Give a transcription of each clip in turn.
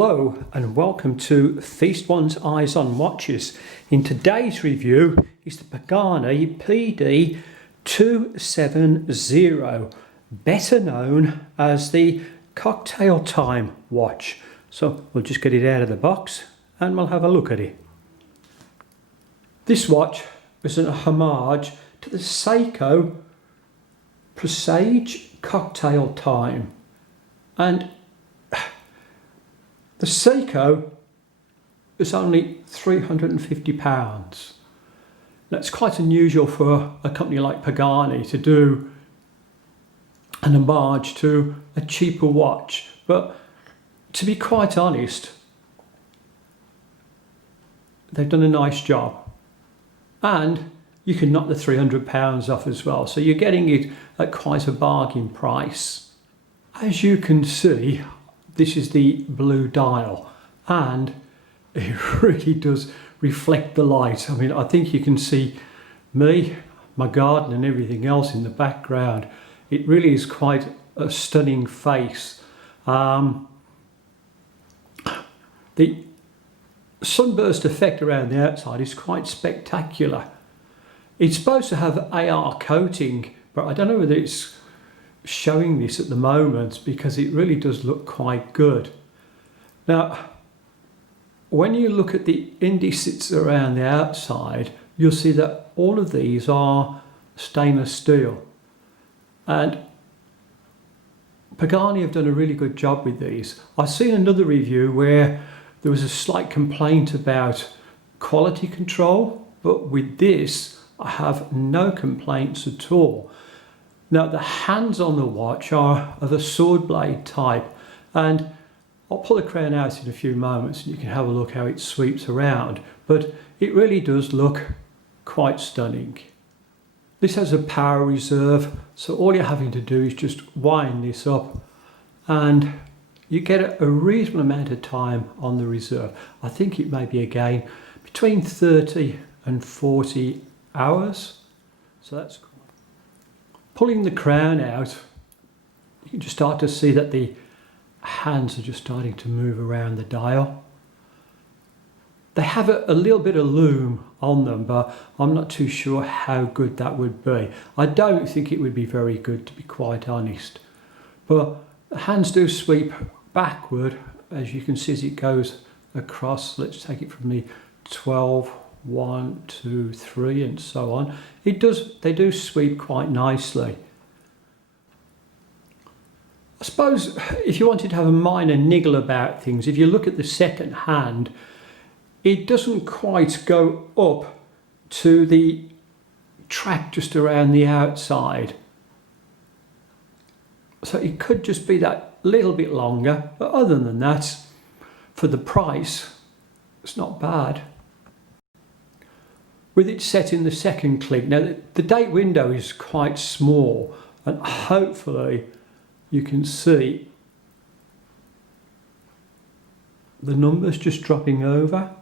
Hello and welcome to Feast One's Eyes on Watches. In today's review is the Pagani PD 270, better known as the Cocktail Time watch. So we'll just get it out of the box and we'll have a look at it. This watch is a homage to the Seiko Presage Cocktail Time, and the Seiko is only £350. That's quite unusual for a company like Pagani to do an homage to a cheaper watch, but to be quite honest, they've done a nice job, and you can knock the £300 off as well, so you're getting it at quite a bargain price. As you can see, this is the blue dial, and it really does reflect the light. I mean, I think you can see me, my garden and everything else in the background. It really is quite a stunning face. The sunburst effect around the outside is quite spectacular. It's supposed to have AR coating, but I don't know whether it's showing this at the moment because it really does look quite good. Now, when you look at the indices around the outside, you'll see that all of these are stainless steel, and Pagani have done a really good job with these. I've seen another review where there was a slight complaint about quality control, but with this I have no complaints at all. Now, the hands on the watch are of a sword blade type, and I'll pull the crown out in a few moments and you can have a look how it sweeps around, but it really does look quite stunning. This has a power reserve, so all you're having to do is just wind this up and you get a reasonable amount of time on the reserve. I think it may be again between 30 and 40 hours, so that's cool. Pulling the crown out, you can just start to see that the hands are just starting to move around the dial. They have a little bit of loom on them, but I'm not too sure how good that would be. I don't think it would be very good, to be quite honest. But the hands do sweep backward, as you can see as it goes across. Let's take it from the 12, 1, 2, 3 and so on. They do sweep quite nicely. I suppose if you wanted to have a minor niggle about things, if you look at the second hand, it doesn't quite go up to the track just around the outside. So it could just be that little bit longer, but other than that, for the price, it's not bad. With it set in the second click, now the date window is quite small, and hopefully you can see the numbers just dropping over.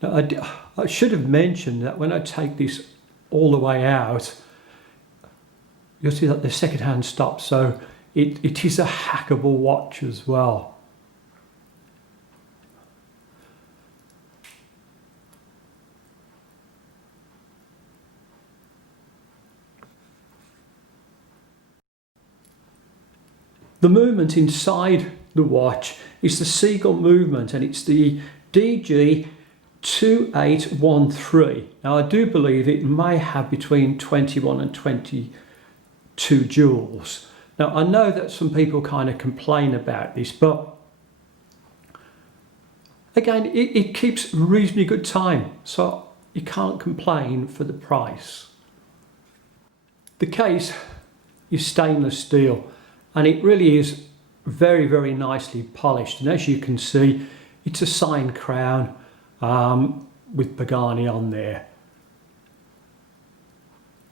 Now I should have mentioned that when I take this all the way out, you'll see that the second hand stops, so it is a hackable watch as well. The movement inside the watch is the Seagull movement, and it's the DG2813. Now, I do believe it may have between 21 and 22 joules. Now, I know that some people kind of complain about this, but again, it keeps reasonably good time, so you can't complain for the price. The case is stainless steel, and it really is very, very nicely polished. And as you can see, it's a signed crown with Pagani on there.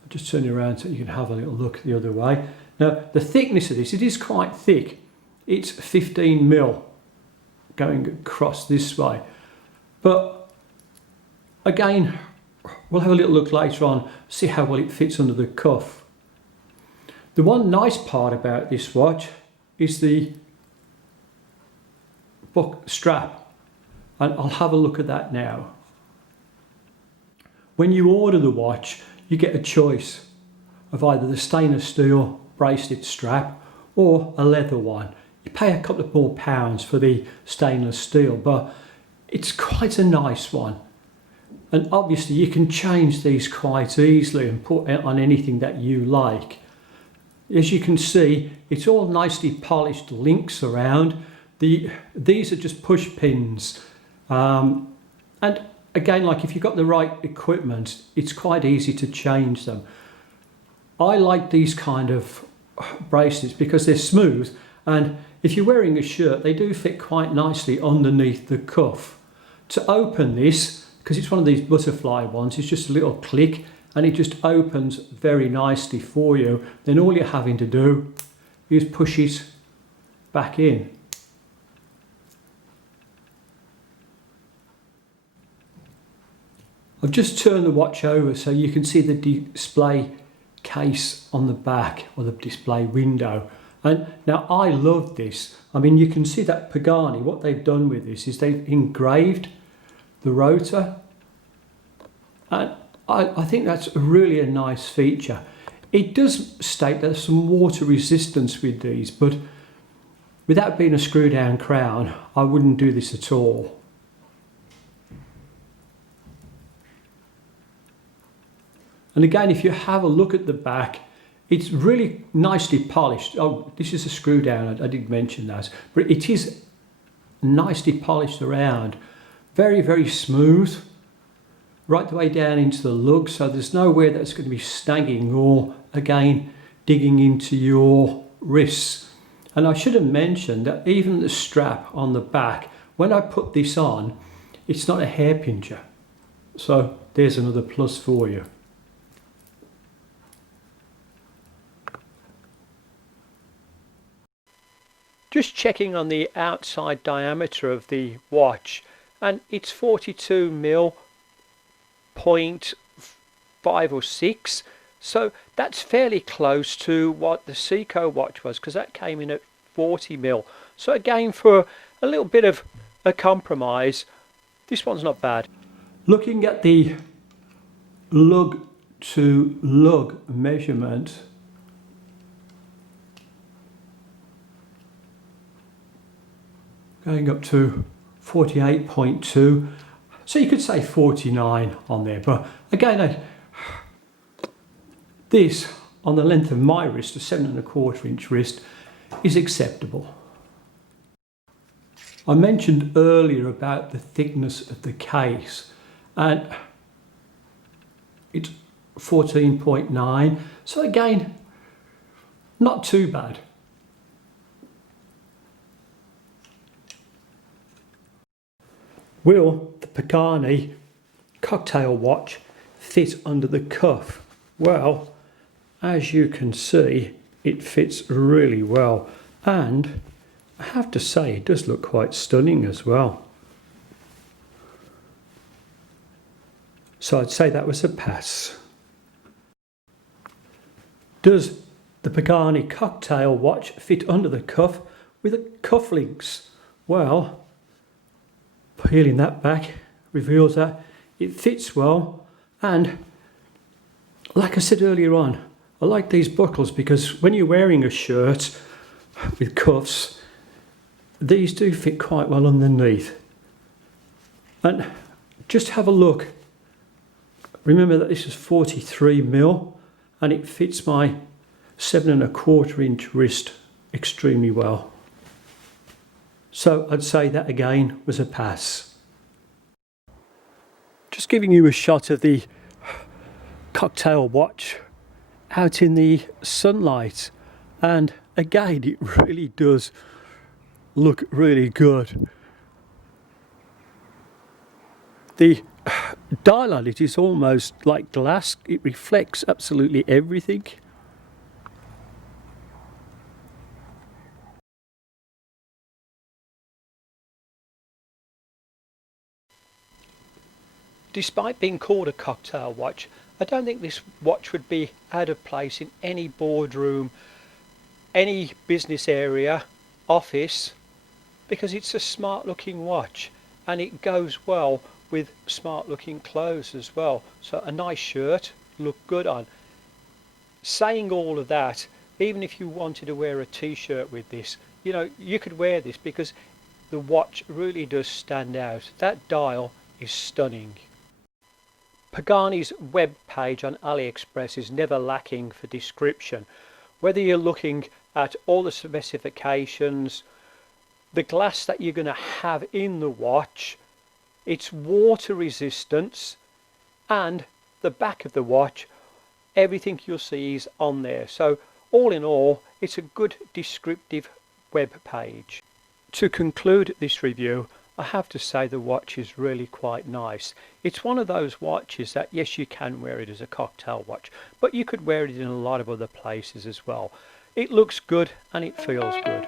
I'll just turn it around so you can have a little look the other way. Now, the thickness of this, it is quite thick. It's 15 mil going across this way. But Again, we'll have a little look later on, see how well it fits under the cuff. The one nice part about this watch is the buck strap, and I'll have a look at that now. When you order the watch, you get a choice of either the stainless steel bracelet strap or a leather one. You pay a couple of more pounds for the stainless steel, but it's quite a nice one. And obviously you can change these quite easily and put it on anything that you like. As you can see, it's all nicely polished links around. These are just push pins. And again, like if you've got the right equipment, it's quite easy to change them. I like these kind of bracelets because they're smooth, and if you're wearing a shirt, they do fit quite nicely underneath the cuff. To open this, because it's one of these butterfly ones, it's just a little click and it just opens very nicely for you. Then all you're having to do is push it back in. I've just turned the watch over so you can see the display case on the back, or the display window. And now I love this. I mean, you can see that Pagani, what they've done with this is they've engraved the rotor. And I think that's really a nice feature. It does state there's some water resistance with these, but without being a screw down crown, I wouldn't do this at all. And again, if you have a look at the back, it's really nicely polished. Oh, this is a screw down, I did mention that. But it is nicely polished around. Very, very smooth. Right the way down into the lug, so there's nowhere that's going to be snagging or, again, digging into your wrists. And I should have mentioned that even the strap on the back, when I put this on, it's not a hair pincher. So there's another plus for you. Just checking on the outside diameter of the watch, and it's 42 mil, 0.5 or 6, so that's fairly close to what the Seiko watch was, because that came in at 40 mil. So again, for a little bit of a compromise, this one's not bad. Looking at the lug to lug measurement, going up to 48.2, so you could say 49 on there, but again, this on the length of my wrist, a 7¼ inch wrist, is acceptable. I mentioned earlier about the thickness of the case, and it's 14.9, so again, not too bad. Will the Pagani cocktail watch fit under the cuff? Well, as you can see, it fits really well, and I have to say it does look quite stunning as well. So I'd say that was a pass. Does the Pagani cocktail watch fit under the cuff with the cufflinks? Well, peeling that back reveals that it fits well, and like I said earlier on, I like these buckles because when you're wearing a shirt with cuffs, these do fit quite well underneath. And just have a look. Remember that this is 43 mil and it fits my 7¼ inch wrist extremely well. So I'd say that again was a pass. Just giving you a shot of the cocktail watch out in the sunlight, and again it really does look really good. The dial on it is almost like glass, it reflects absolutely everything. Despite being called a cocktail watch, I don't think this watch would be out of place in any boardroom, any business area, office, because it's a smart looking watch and it goes well with smart looking clothes as well. So a nice shirt look good on. Saying all of that, even if you wanted to wear a t-shirt with this, you know, you could wear this because the watch really does stand out. That dial is stunning. Pagani's web page on AliExpress is never lacking for description. Whether you're looking at all the specifications, the glass that you're going to have in the watch, its water resistance, and the back of the watch, everything you'll see is on there. So all in all, it's a good descriptive web page. To conclude this review, I have to say the watch is really quite nice. It's one of those watches that, yes, you can wear it as a cocktail watch, but you could wear it in a lot of other places as well. It looks good and it feels good.